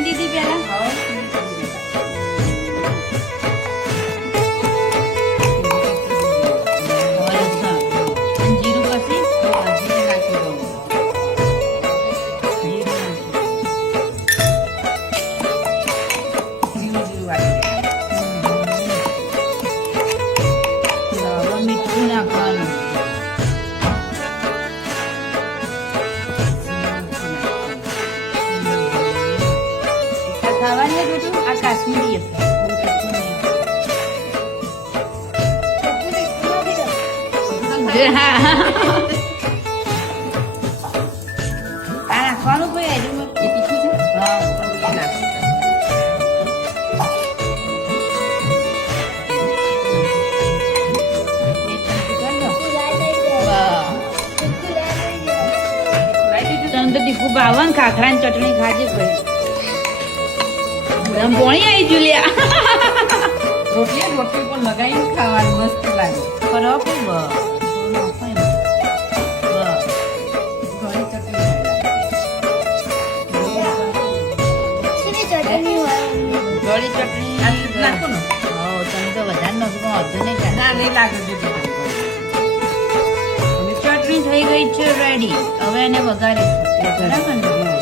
સુકણી દીધી પેલા જીરું પછી મીઠું નાખવાનું ખાવાની બધું આ કાશ્મીરી નાખવાનું ભાઈ એ તીખું છે તને તો તીખું બાવન ખાખરા ની ચટણી ખાજે ભાઈ પોણી આવી જુલિયા રોટલી પણ લગાવીને ખાવાનું મસ્ત લાગે બરાબર ગળી ચટણી નાખો ને તમે તો વધારે નાખો અડધો નહીં ના નહીં લાગે ચટણી થઈ ગઈ છે રેડી હવે એને વઘારીશું બરાબર ને